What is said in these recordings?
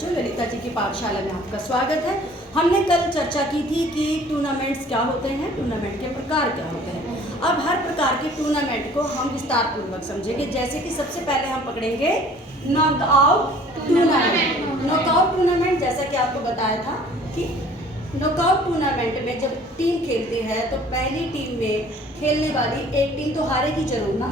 बच्चों, ललिता जी की पाठशाला में आपका स्वागत है। हमने कल चर्चा की थी कि टूर्नामेंट्स क्या होते हैं, टूर्नामेंट के प्रकार क्या होते हैं। अब हर प्रकार के टूर्नामेंट को हम विस्तार पूर्वक समझेंगे। जैसे कि सबसे पहले हम पकड़ेंगे नॉकआउट टूर्नामेंट। नॉकआउट टूर्नामेंट जैसा कि आपको बताया था कि नॉकआउट टूर्नामेंट में जब टीम खेलती है तो पहली टीम में खेलने वाली एक टीम तो हारेगी जरूर ना।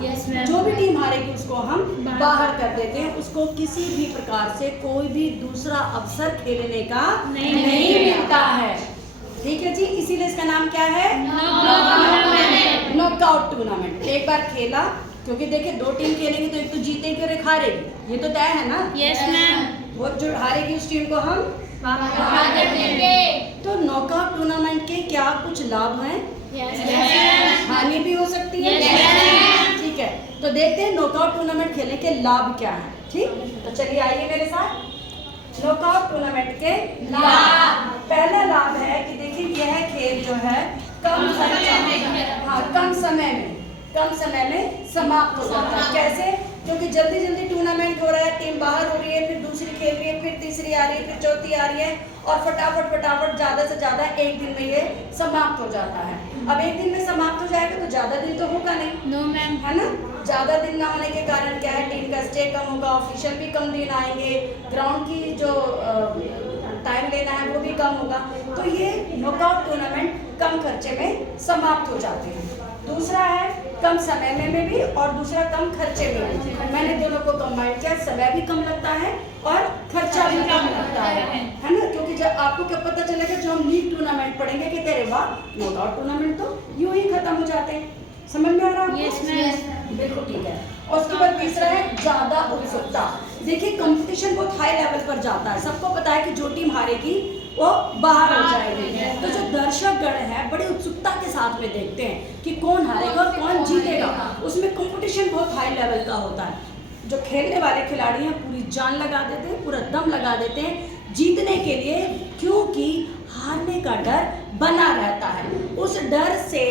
जो भी टीम हारेगी उसको हम बाहर कर देते हैं। उसको किसी भी प्रकार से कोई भी दूसरा अवसर खेलने का नहीं मिलता है। ठीक है जी, इसीलिए इसका नाम क्या है, नॉकआउट टूर्नामेंट। एक बार खेला, क्योंकि देखिए दो टीम खेलेंगे तो एक तो जीतेगी और एक हारेगी, ये तो तय है ना। Yes ma'am. वो जो हारेगी उस टीम को हम बाहर कर देंगे। तो नॉकआउट टूर्नामेंट के क्या कुछ लाभ हैं? हानि भी हो सकती है। ठीक है, तो देखते हैं नॉकआउट टूर्नामेंट खेलने के लाभ क्या हैं। ठीक, तो चलिए आइए मेरे साथ। नॉकआउट टूर्नामेंट के लाभ। पहला लाभ है कि देखिए यह खेल जो है कम समय में समाप्त हो जाता है। कैसे? क्योंकि जल्दी जल्दी टूर्नामेंट हो रहा है, टीम बाहर हो रही है, फिर दूसरी खेल रही है, फिर तीसरी आ रही है, फिर चौथी आ रही है और फटाफट ज्यादा से ज्यादा एक दिन में ये समाप्त हो जाता है। अब एक दिन में समाप्त हो जाएगा तो ज्यादा दिन तो होगा नहीं। No ma'am. है ना, ज्यादा दिन ना होने के कारण क्या है, टीम का स्टे कम होगा, ऑफिशियल भी कम दिन आएंगे, ग्राउंड की जो टाइम लेना है वो भी कम होगा। तो ये नॉकआउट टूर्नामेंट कम खर्चे में समाप्त हो जाते हैं। दूसरा है कम समय में भी और दूसरा कम खर्चे में भी। मैंने दोनों को कंबाइन किया, समय भी कम लगता है और खर्चा भी कम लगता है ना। क्योंकि जब आपको क्या पता चलेगा, जो हम लीग टूर्नामेंट पढ़ेंगे कि तेरे वाह नॉकआउट टूर्नामेंट तो यूं ही खत्म हो जाते हैं। समझ में आ रहा है? Yes ma'am. बिल्कुल ठीक है। और उसके बाद तीसरा है ज्यादा उत्सुकता। देखिए कंपटीशन बहुत हाई लेवल पर जाता है। सबको पता है कि जो टीम हारेगी वो बाहर हो जाएगी। तो जो दर्शकगण है बड़ी उत्सुकता के साथ में देखते हैं कि कौन हारेगा और कौन जीतेगा। उसमें कंपटीशन बहुत हाई लेवल का होता है। जो खेलने वाले खिलाड़ी हैं पूरी जान लगा देते हैं, पूरा दम लगा देते हैं जीतने के लिए, क्योंकि हारने का डर बना रहता है। उस डर से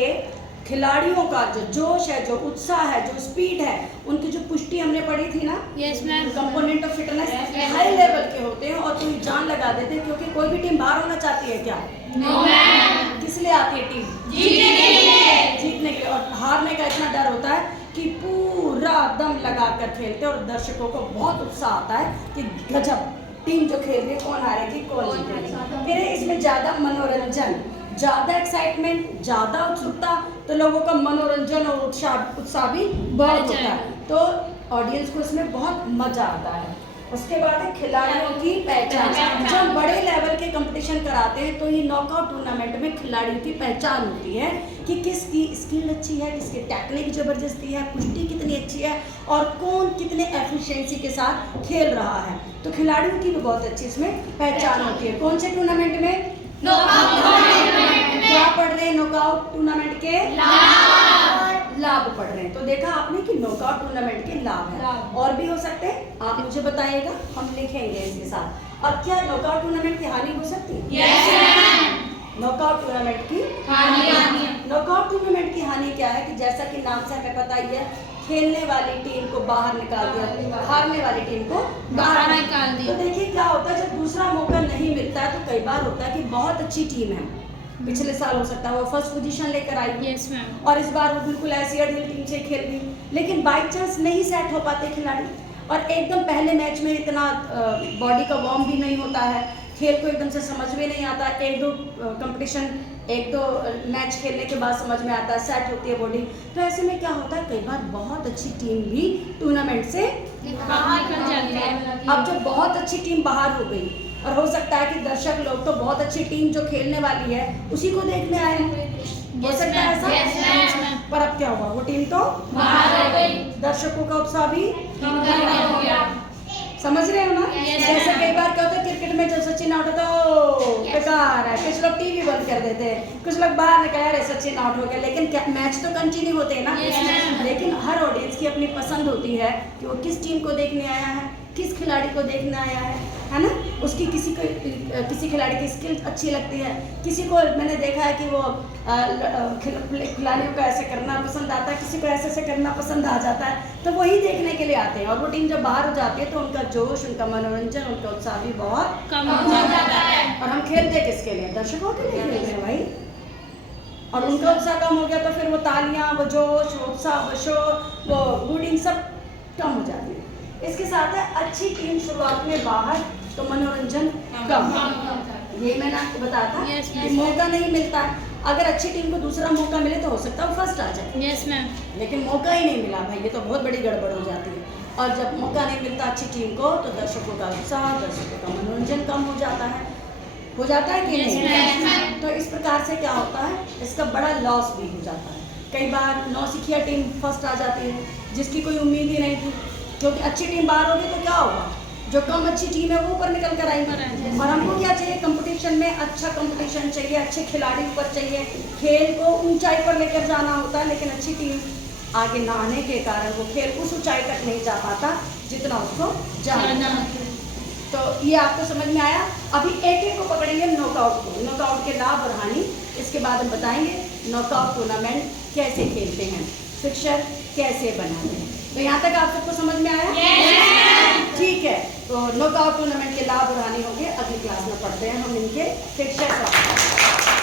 खिलाड़ियों का जो जोश है, जो उत्साह है, जो स्पीड है, उनकी जो पुष्टि हमने पढ़ी थी ना, yes ma'am, component of fitness high level के होते हैं और पूरी जान लगा देते हैं। क्योंकि कोई भी टीम बाहर होना चाहती है क्या? No ma'am. किस लिए आती है टीम? जीतने के लिए। और हारने का इतना डर होता है कि पूरा दम लगा कर खेलते हैं और दर्शकों को बहुत उत्साह आता है कि गजब टीम जो खेल रही है, कौन हारेगी कौन जीतेगी। फिर इसमें ज्यादा मनोरंजन, ज्यादा एक्साइटमेंट, ज्यादा उत्सुकता, तो लोगों का मनोरंजन और उत्साह भी बहुत होता है। तो ऑडियंस को इसमें बहुत मजा आता है। उसके बाद है खिलाड़ियों की पहचान। जब बड़े लेवल के कंपटीशन कराते हैं तो ये नॉकआउट टूर्नामेंट में खिलाड़ियों की पहचान होती है कि किसकी स्किल अच्छी है, किसकी टेक्निक जबरदस्ती है, कुश्ती कितनी अच्छी है और कौन कितने एफिशिएंसी के साथ खेल रहा है। तो खिलाड़ियों की भी बहुत अच्छी इसमें पहचान होती है। कौन से टूर्नामेंट में? क्या पढ़ रहे हैं? नॉकआउट टूर्नामेंट के लाभ पढ़ रहे हैं। तो देखा आपने कि नॉकआउट टूर्नामेंट के लाभ है, और भी हो सकते हैं, आप मुझे बताइएगा, हम लिखेंगे इसके साथ। अब क्या नॉकआउट टूर्नामेंट की हानि हो सकती है? नॉकआउट टूर्नामेंट की हानि। नॉकआउट टूर्नामेंट की हानि क्या है कि जैसा कि नाम से हमें पता ही है, खेलने वाली टीम को बाहर निकाल दिया, हारने वाली टीम को बाहर निकाल दिया। तो देखिए क्या होता है, जब दूसरा मौका नहीं मिलता है तो कई बार होता है कि बहुत अच्छी टीम है, पिछले साल हो सकता है वो फर्स्ट पोजीशन लेकर आई, यस मैम, और इस बार वो बिल्कुल ऐसी अड़ियल टीम से खेल गई, लेकिन बाई चांस नहीं सेट हो पाते खिलाड़ी और एकदम पहले मैच में इतना बॉडी का वार्म भी नहीं होता है, खेल को एकदम से समझ में नहीं आता, एक दो मैच खेलने के बाद समझ में आता है, सेट होती है बॉडी। तो ऐसे में क्या होता है, कई बार बहुत अच्छी टीम भी टूर्नामेंट से बाहर निकल जाती है। अब जब बहुत अच्छी टीम बाहर हो गई और हो सकता है कि दर्शक लोग तो बहुत अच्छी टीम जो खेलने वाली है उसी को देखने आए हैं, हो सकता है ऐसा। पर अब क्या हुआ, वो टीम तो बाहर हो गई, दर्शकों का उत्साह भी हो गया। समझ रहे हो ना? जैसे कई बार क्या होता है क्रिकेट में, जब सचिन आउट होता है बेकार है, कुछ लोग टीवी बंद कर देते हैं, कुछ लोग बाहर निकल रहे सचिन आउट हो गया, लेकिन मैच तो कंटिन्यू होते हैं ना। लेकिन हर ऑडियंस की अपनी पसंद होती है कि वो किस टीम को देखने आया है, किस खिलाड़ी को देखने आया है ना। उसकी किसी खिलाड़ी की स्किल अच्छी लगती है, किसी को मैंने देखा है कि वो खिलाड़ियों को ऐसे करना पसंद आता है, किसी को ऐसे ऐसे करना पसंद आ जाता है, तो वही देखने के लिए आते हैं। और वो टीम जब बाहर हो जाती है तो उनका जोश, उनका मनोरंजन, उनका उत्साह भी बहुत कम हो जाता है। और हम खेलते किसके लिए? दर्शकों के लिए खेलते हैं भाई। और उनका उत्साह कम हो गया तो फिर वो तालियां, वो जोश, वो उत्साह, वो शोर, वो गुडिंग सब कम हो जाती है। इसके साथ है अच्छी टीम शुरुआत में बाहर तो मनोरंजन कम। ये मैंने आपको बताया था Yes, कि yes. मौका नहीं मिलता है। अगर अच्छी टीम को दूसरा मौका मिले तो हो सकता है वो फर्स्ट आ जाए, यस मैम। लेकिन मौका ही नहीं मिला भाई, ये तो बहुत बड़ी गड़बड़ हो जाती है। और जब मौका नहीं मिलता अच्छी टीम को तो दर्शकों का उत्साह, दर्शकों का मनोरंजन कम हो जाता है कि Yes, नहीं? ma'am. तो इस प्रकार से क्या होता है, इसका बड़ा लॉस भी हो जाता है। कई बार नौसिखिया टीम फर्स्ट आ जाती है जिसकी कोई उम्मीद ही नहीं थी, क्योंकि अच्छी टीम बाहर होगी तो क्या होगा, जो कम अच्छी टीम है वो ऊपर निकल कर आएंगे। और हमको क्या चाहिए, कंपटीशन में अच्छा कंपटीशन चाहिए, अच्छे खिलाड़ी ऊपर चाहिए, खेल को ऊंचाई पर लेकर जाना होता है। लेकिन अच्छी टीम आगे ना आने के कारण वो खेल उस ऊंचाई तक नहीं जा पाता जितना उसको जाना। तो ये आपको समझ में आया। अभी एक एक को पकड़ेंगे नॉकआउट को, नॉकआउट के लाभ और हानि, इसके बाद हम बताएंगे नॉकआउट टूर्नामेंट कैसे खेलते हैं, फिक्सर कैसे बनाते हैं। तो यहाँ तक आप सबको समझ में आया? ठीक है, तो नॉकआउट टूर्नामेंट के लाभ और हानि होंगे अगली क्लास में पढ़ते हैं हम इनके फिक्सर।